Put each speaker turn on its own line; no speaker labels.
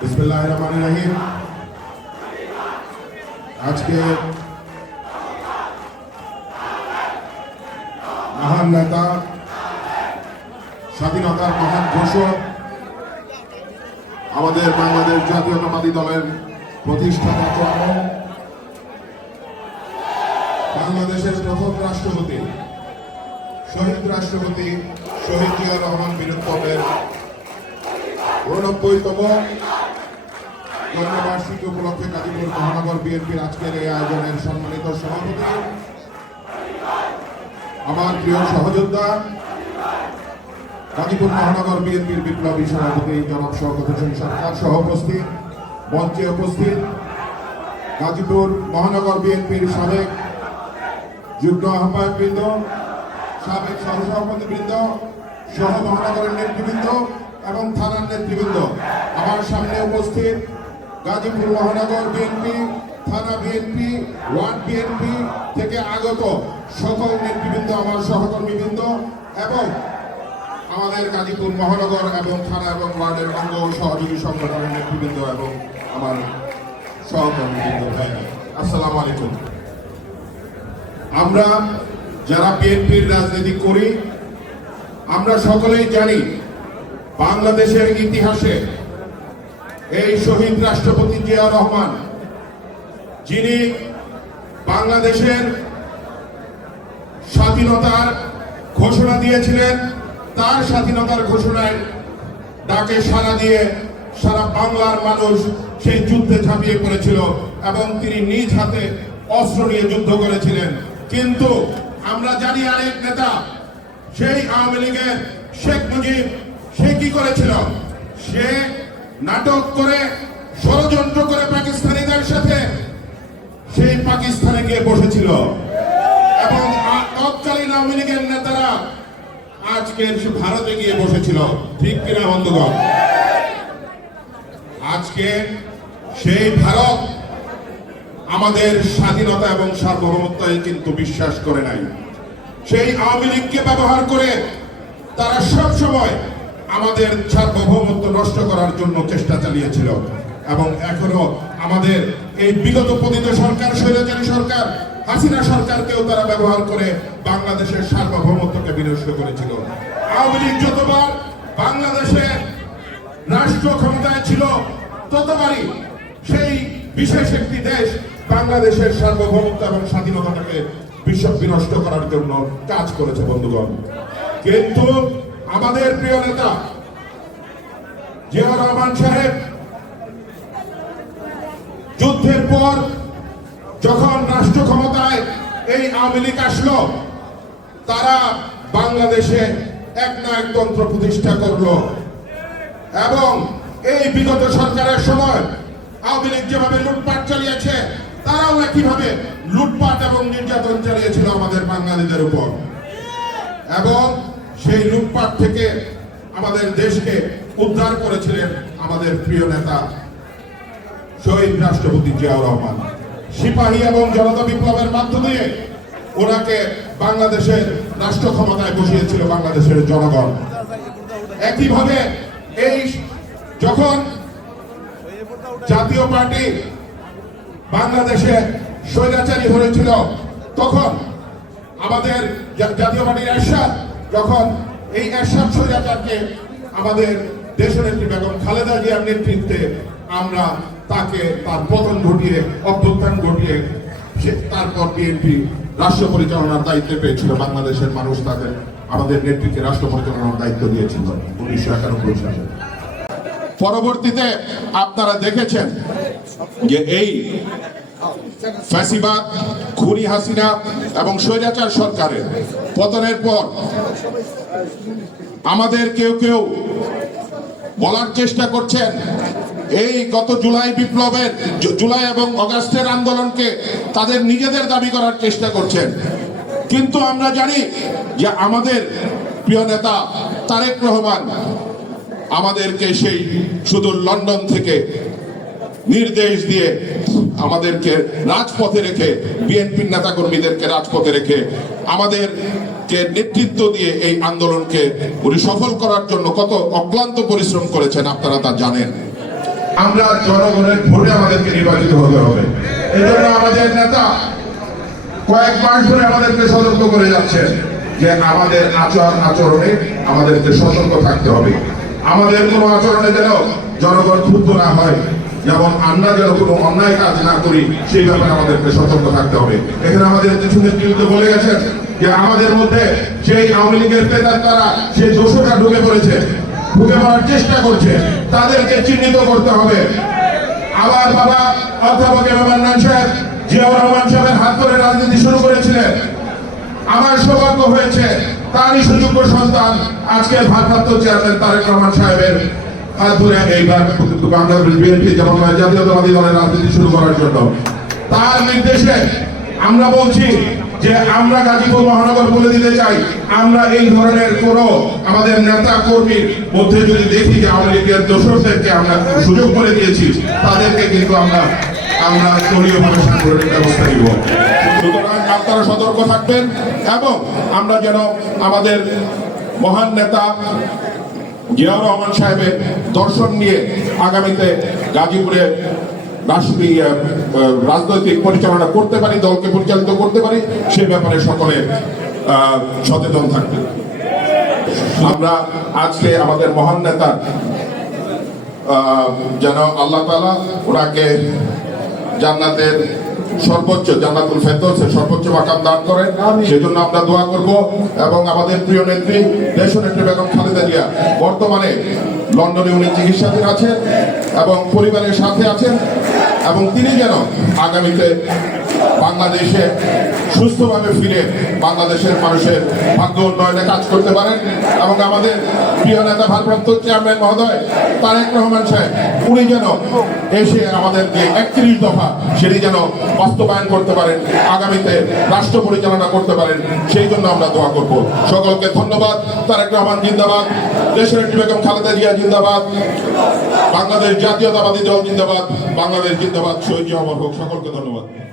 বিসমিল্লাহ রহমান রহিম। আজকে মহান নেতা, স্বাধীনতার মহান ঘোষক, আমাদের বাংলাদেশ জাতীয়তাবাদী দলের প্রতিষ্ঠাতা বাংলাদেশের প্রথম রাষ্ট্রপতি, শহীদ রাষ্ট্রপতি শহীদ জিয়া রহমান বীরত্তমের উননব্বইতম জন্মবার্ষিকী উপলক্ষে গাজীপুর মহানগর বিএনপির আজকের এই আয়োজনের সম্মানিত সভাপতি, আমার প্রিয় সহযোদ্ধা, গাজীপুর মহানগর বিএনপির বিপ্লবী সভাপতি, জনাব শওকত হোসেন সরকার সহ উপস্থিত, মঞ্চে উপস্থিত, গাজীপুর মহানগর বিএনপির সাবেক যুগ্ম আহ্বায়ক বৃন্দ, সাবেক সহসভাপতি বৃন্দ, সহ মহানগরের নেতৃবৃন্দ এবং থানার নেতৃবৃন্দ। আমার সামনে উপস্থিত গাজীপুর মহানগর বিএনপি থানা বিএনপি ওয়ার্ড বিএনপি থেকে আগত সকল নেতৃবৃন্দ, আমার সহকর্মীবৃন্দ এবং আমাদের গাজীপুর মহানগর এবং থানা এবং ওয়ার্ডের অঙ্গ সহযোগী সংগঠনের নেতৃবৃন্দ এবং আমার সহকর্মীবৃন্দ ভাই আসসালামু আলাইকুম। আমরা যারা বিএনপির রাজনীতি করি, আমরা সকলেই জানি বাংলাদেশের ইতিহাসে এই শহীদ রাষ্ট্রপতি জিয়া রহমান, যিনি বাংলাদেশের স্বাধীনতার ঘোষণা দিয়েছিলেন, তার স্বাধীনতার ঘোষণায় ডাকে সাড়া দিয়ে সারা বাংলার মানুষ সেই যুদ্ধে ঝাঁপিয়ে পড়েছিল এবং তিনি নিজ হাতে অস্ত্র নিয়ে যুদ্ধ করেছিলেন। কিন্তু আমরা জানি আরেক নেতা, সেই আওয়ামী লীগের শেখ মুজিব, সে কি করেছিল? সে নাটক করে, ষড়যন্ত্র করে পাকিস্তানিদের সাথে, সেই পাকিস্তানে গিয়ে বসেছিল। এবং তৎকালীন আওয়ামী লীগের নেতারা আজকের ভারতে গিয়ে বসেছিল। ঠিক কিনা, বন্ধুগণ? আজকে সেই ভারত আমাদের স্বাধীনতা এবং সার্বভৌমত্বায় কিন্তু বিশ্বাস করে নাই। সেই আওয়ামী লীগকে ব্যবহার করে তারা সব সময় আমাদের সার্বভৌমত্ব নষ্ট করার জন্য চেষ্টা চালিয়েছিল এবং এখনও আমাদের এই বিগত পতিত সরকার, স্বৈরাচারী সরকার, হাসিনা সরকারকেও তারা ব্যবহার করে বাংলাদেশের সার্বভৌমত্বকে বিনষ্ট করেছিল। আওয়ামী লীগ যতবার বাংলাদেশে রাষ্ট্র ক্ষমতায় ছিল, ততবারই সেই বিশেষ একটি দেশ বাংলাদেশের সার্বভৌমত্ব এবং স্বাধীনতাটাকে বিশ্ব বিনষ্ট করার জন্য কাজ করেছে, বন্ধুগণ। কিন্তু আমাদের প্রিয় নেতা, জিয়াউর রহমান সাহেব, যুদ্ধের পর যখন রাষ্ট্র ক্ষমতায় এই আওয়ামী লীগ আসলো, তারা বাংলাদেশে এক না এক তন্ত্র প্রতিষ্ঠা করল। এবং এই বিগত সরকারের সময় আওয়ামী লীগ যেভাবে লুটপাট চালিয়েছে, তারাও একইভাবে লুটপাট এবং নির্যাতন চালিয়েছিল আমাদের বাঙালিদের উপর। এবং সেই লুটপাট থেকে আমাদের দেশকে উদ্ধার করেছিলেন আমাদের প্রিয় নেতা শহীদ রাষ্ট্রপতি জিয়াউর রহমান। সিপাহী এবং জনতা বিপ্লবের মাধ্যমে ওনাকে বাংলাদেশের রাষ্ট্র ক্ষমতায় বসিয়েছিল বাংলাদেশের জনগণ। একইভাবে এই যখন জাতীয় পার্টি বাংলাদেশে স্বৈরাচারী হয়েছিল, তখন আমাদের জাতীয় পার্টির এরশাদ যখন এই এরশাদ স্বৈরাচারকে আমাদের দেশনেত্রী বেগম খালেদা জিয়ার নেতৃত্বে আমরা তাকে তার পতন ঘটিয়ে, অভ্যুত্থান ঘটিয়ে, সে তারপর বিএনপি রাষ্ট্র পরিচালনার দায়িত্বে পেয়েছিল, বাংলাদেশের মানুষ তাদের, আমাদের নেতৃত্বে রাষ্ট্র পরিচালনার দায়িত্ব দিয়েছিল উনিশশো একানব্বই সালে। পরবর্তীতে আপনারা দেখেছেন যে এই ফ্যাসিবাদ, খুনি হাসিনা এবং স্বৈরাচার সরকারের পতনের পর আমাদের কেউ কেউ বলার চেষ্টা করছেন, এই গত জুলাই বিপ্লবের জুলাই এবং অগাস্টের আন্দোলনকে তাদের নিজেদের দাবি করার চেষ্টা করছেন। কিন্তু আমরা জানি যে আমাদের প্রিয় নেতা তারেক রহমান আমাদেরকে সেই শুধু লন্ডন থেকে নির্দেশ দিয়ে আমাদেরকে রাজপথে রেখে বিএনপির নেতাকর্মীদেরকে রাজপথে রেখে আমাদেরকে নেতৃত্ব দিয়ে এই আন্দোলনকে উনি সফল করার জন্য কত অক্লান্ত পরিশ্রম করেছেন আপনারা তা জানেন। আমরা জনগণের ভোটে আমাদেরকে নির্বাচিত হতে হবে। এই জন্য আমাদের নেতা কয়েক মাস ধরে আমাদেরকে সতর্ক করে যাচ্ছে যে আমাদের আচার আচরণে আমাদেরকে সতর্ক থাকতে হবে। আমাদের কোনো আচরণে যেন জনগণ ক্ষুব্ধ না হয় যেমন আমরা যেন কোনো অন্যায় কাজ না করি, সেই ব্যাপারে আমাদেরকে সতর্ক থাকতে হবে। এখানে আমাদের কিছু নেতৃত্ব বলে গেছেন যে আমাদের মধ্যে সেই আওয়ামী লীগের পেতার তারা সেই দোষটা ঢুকে পড়েছে, ঢুকে পড়ার চেষ্টা করছে। তাদেরকে চিহ্নিত করতে হবে। আবার বাবা অধ্যাপক এম এম সাহেব, জিয়াউর রহমান সাহেবের হাত ধরে রাজনীতি শুরু করেছিলেন। আমার সৌভাগ্য হয়েছে, তারই সুযোগ্য সন্তান আজকে ভারপ্রাপ্ত চেয়ারম্যান তারেক রহমান সাহেবের ধরে এইবার বাংলাদেশ বিএনপি জাতীয়তাবাদী দলের রাজনীতি শুরু করার জন্য। তার নির্দেশে আমরা বলছি যে আমরা গাজীপুর মহানগর বলে দিতে চাই, আমরা এই ধরনের কোন আমাদের নেতা কর্মীর মধ্যে যদি দেখি যে আওয়ামী লীগের আমরা সুযোগ করে দিয়েছি, তাদেরকে কিন্তু আমরা আমরা দলীয়ভাবে সাংগঠনিক ব্যবস্থা নিব। সুতরাং আপনারা সতর্ক থাকবেন এবং আমরা যেন আমাদের মহান নেতা জিয়াউর রহমান সাহেবের দর্শন নিয়ে আগামীতে গাজীপুরে রাজনৈতিক পরিচালনা করতে পারি দলকে পরিচালিত করতে পারি সে ব্যাপারে সকলে সচেতন থাকবে। আমরা আজকে আমাদের মহান আহ, যেন আল্লাহ তালা ওনাকে জান্নাতের সর্বোচ্চ জান্নাতুল ফেরদৌসে সর্বোচ্চ মাকাম দান করেন। সেই জন্য আমরা দোয়া করব এবং আমাদের প্রিয় নেত্রী দেশ নেত্রী বেগম খালেদা জিয়া বর্তমানে লন্ডনে উনি চিকিৎসাধীন আছেন এবং পরিবারের সাথে আছেন এবং তিনি যেন আগামীতে বাংলাদেশে সুস্থভাবে ফিরে বাংলাদেশের মানুষের ভাগ্য উন্নয়নে কাজ করতে পারেন এবং আমাদের প্রিয় নেতা, ভারপ্রাপ্ত চেয়ারম্যান মহোদয় তারেক রহমান সাহেব, উনি যেন এসে আমাদের যে একত্রিশ দফা সেটি যেন বাস্তবায়ন করতে পারেন, আগামীতে রাষ্ট্র পরিচালনা করতে পারেন, সেই জন্য আমরা দোয়া করব। সকলকে ধন্যবাদ। তারেক রহমান জিন্দাবাদ। দেশের বেগম খালেদা জিয়া জিন্দাবাদ। বাংলাদেশ জাতীয়তাবাদী দল জিন্দাবাদ। বাংলাদেশ জিন্দাবাদ। শহীদ জিয়া হোক। সকলকে ধন্যবাদ।